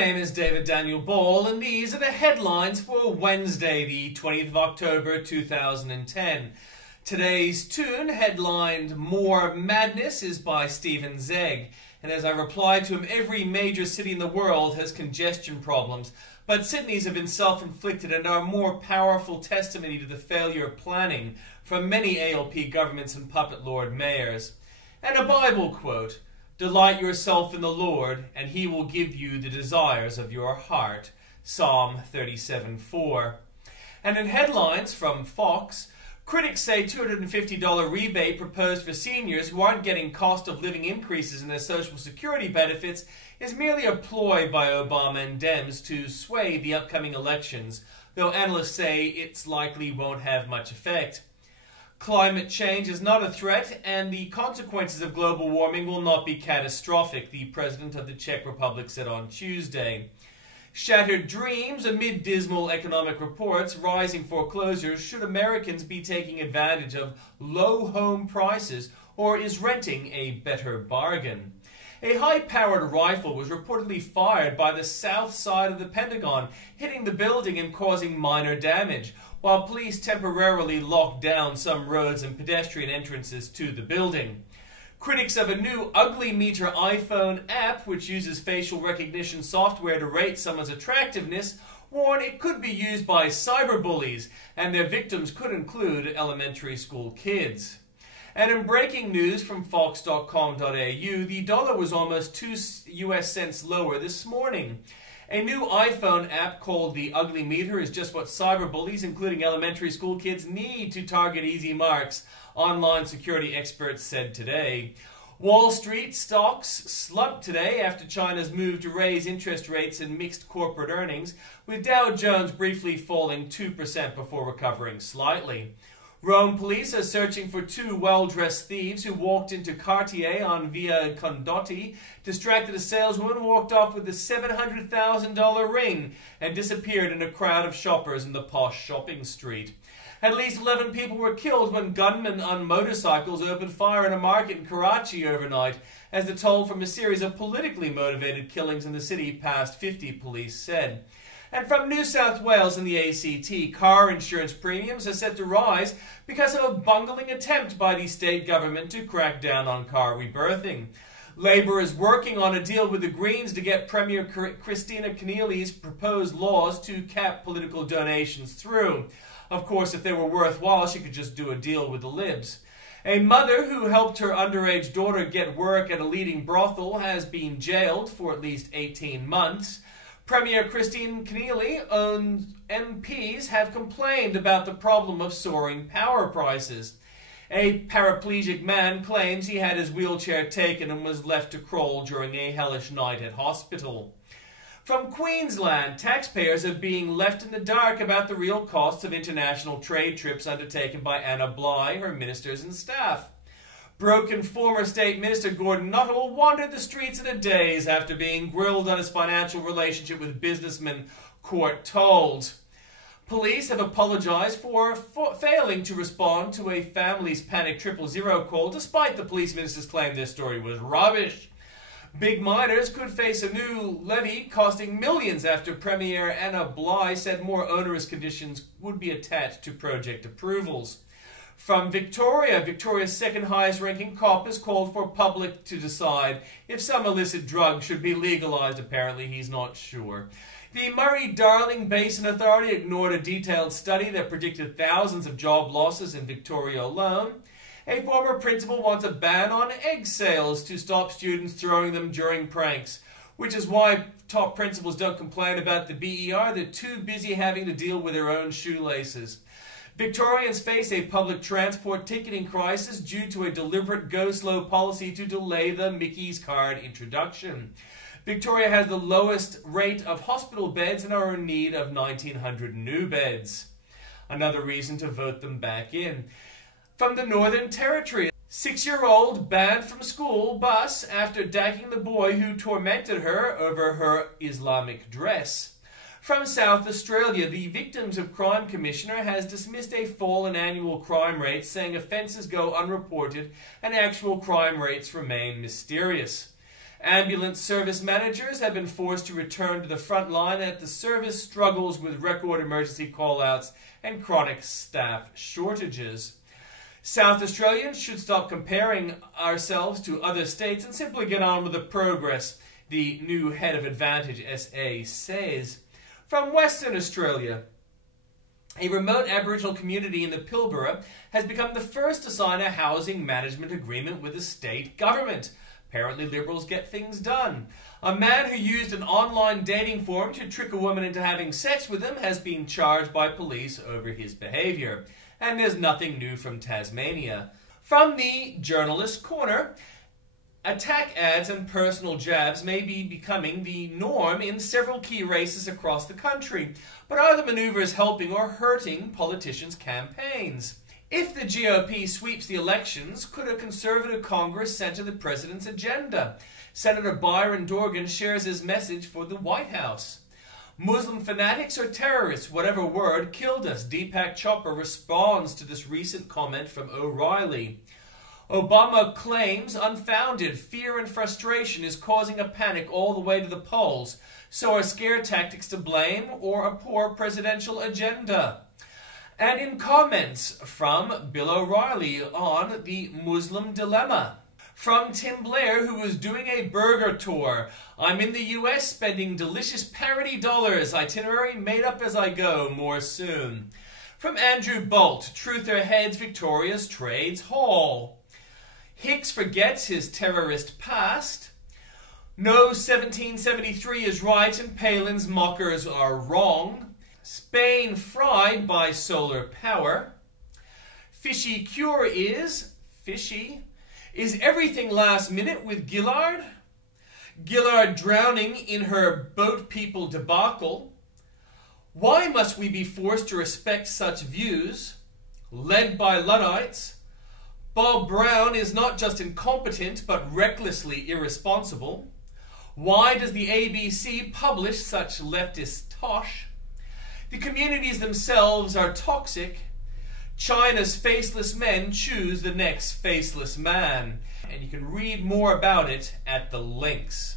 name is David Daniel Ball, and these are the headlines for Wednesday, the 20th of October, 2010. Today's tune, headlined More Madness, is by Stephen Zegg. And as I replied to him, every major city in the world has congestion problems, but Sydney's have been self-inflicted and are a more powerful testimony to the failure of planning from many ALP governments and puppet lord mayors. And a Bible quote, "Delight yourself in the Lord, and he will give you the desires of your heart." Psalm 37:4. And in headlines from Fox, critics say $250 rebate proposed for seniors who aren't getting cost of living increases in their Social Security benefits is merely a ploy by Obama and Dems to sway the upcoming elections, though analysts say it's likely won't have much effect. Climate change is not a threat, and the consequences of global warming will not be catastrophic, the president of the Czech Republic said on Tuesday. Shattered dreams amid dismal economic reports, rising foreclosures. Should Americans be taking advantage of low home prices, or is renting a better bargain? A high-powered rifle was reportedly fired by the south side of the Pentagon, hitting the building and causing minor damage, while police temporarily locked down some roads and pedestrian entrances to the building. Critics of a new Ugly Meter iPhone app, which uses facial recognition software to rate someone's attractiveness, warn it could be used by cyberbullies, and their victims could include elementary school kids. And in breaking news from Fox.com.au, the dollar was almost 2 US cents lower this morning. A new iPhone app called the Ugly Meter is just what cyberbullies, including elementary school kids, need to target easy marks, online security experts said today. Wall Street stocks slumped today after China's move to raise interest rates and mixed corporate earnings, with Dow Jones briefly falling 2% before recovering slightly. Rome police are searching for two well-dressed thieves who walked into Cartier on Via Condotti, distracted a saleswoman, and walked off with a $700,000 ring and disappeared in a crowd of shoppers in the posh shopping street. At least 11 people were killed when gunmen on motorcycles opened fire in a market in Karachi overnight, as the toll from a series of politically motivated killings in the city passed 50, police said. And from New South Wales and the ACT, car insurance premiums are set to rise because of a bungling attempt by the state government to crack down on car rebirthing. Labor is working on a deal with the Greens to get Premier Kristina Keneally's proposed laws to cap political donations through. Of course, if they were worthwhile, she could just do a deal with the Libs. A mother who helped her underage daughter get work at a leading brothel has been jailed for at least 18 months. Premier Christine Keneally-owned MPs have complained about the problem of soaring power prices. A paraplegic man claims he had his wheelchair taken and was left to crawl during a hellish night at hospital. From Queensland, taxpayers are being left in the dark about the real costs of international trade trips undertaken by Anna Bligh, her ministers and staff. Broken former State Minister Gordon Nuttall wandered the streets in a daze after being grilled on his financial relationship with businessmen, court told. Police have apologized for failing to respond to a family's panic 000 call, despite the police minister's claim their story was rubbish. Big miners could face a new levy costing millions after Premier Anna Bligh said more onerous conditions would be attached to project approvals. From Victoria, Victoria's second highest ranking cop has called for public to decide if some illicit drug should be legalized. Apparently he's not sure. The Murray-Darling Basin Authority ignored a detailed study that predicted thousands of job losses in Victoria alone. A former principal wants a ban on egg sales to stop students throwing them during pranks, which is why top principals don't complain about the BER. They're too busy having to deal with their own shoelaces. Victorians face a public transport ticketing crisis due to a deliberate go-slow policy to delay the Mickey's card introduction. Victoria has the lowest rate of hospital beds and are in need of 1,900 new beds. Another reason to vote them back in. From the Northern Territory, 6-year-old banned from school bus after decking the boy who tormented her over her Islamic dress. From South Australia, the Victims of Crime Commissioner has dismissed a fall in annual crime rates, saying offences go unreported and actual crime rates remain mysterious. Ambulance service managers have been forced to return to the front line as the service struggles with record emergency call-outs and chronic staff shortages. South Australians should stop comparing ourselves to other states and simply get on with the progress, the new head of Advantage SA says. From Western Australia, a remote Aboriginal community in the Pilbara has become the first to sign a housing management agreement with the state government. Apparently Liberals get things done. A man who used an online dating forum to trick a woman into having sex with him has been charged by police over his behaviour. And there's nothing new from Tasmania. From the Journalist Corner, attack ads and personal jabs may be becoming the norm in several key races across the country. But are the manoeuvres helping or hurting politicians' campaigns? If the GOP sweeps the elections, could a Conservative Congress center the president's agenda? Senator Byron Dorgan shares his message for the White House. Muslim fanatics or terrorists, whatever word, killed us. Deepak Chopra responds to this recent comment from O'Reilly. Obama claims unfounded fear and frustration is causing a panic all the way to the polls. So are scare tactics to blame or a poor presidential agenda? And in comments from Bill O'Reilly on the Muslim dilemma. From Tim Blair, who was doing a burger tour. I'm in the US spending delicious parody dollars. Itinerary made up as I go. More soon. From Andrew Bolt, Truther heads Victoria's Trades Hall. Hicks forgets his terrorist past. No 1773 is right and Palin's mockers are wrong. Spain fried by solar power. Fishy cure is fishy. Is everything last minute with Gillard? Gillard drowning in her boat people debacle. Why must we be forced to respect such views? Led by Luddites. Bob Brown is not just incompetent but recklessly irresponsible. Why does the ABC publish such leftist tosh? The communities themselves are toxic. China's faceless men choose the next faceless man. And you can read more about it at the links.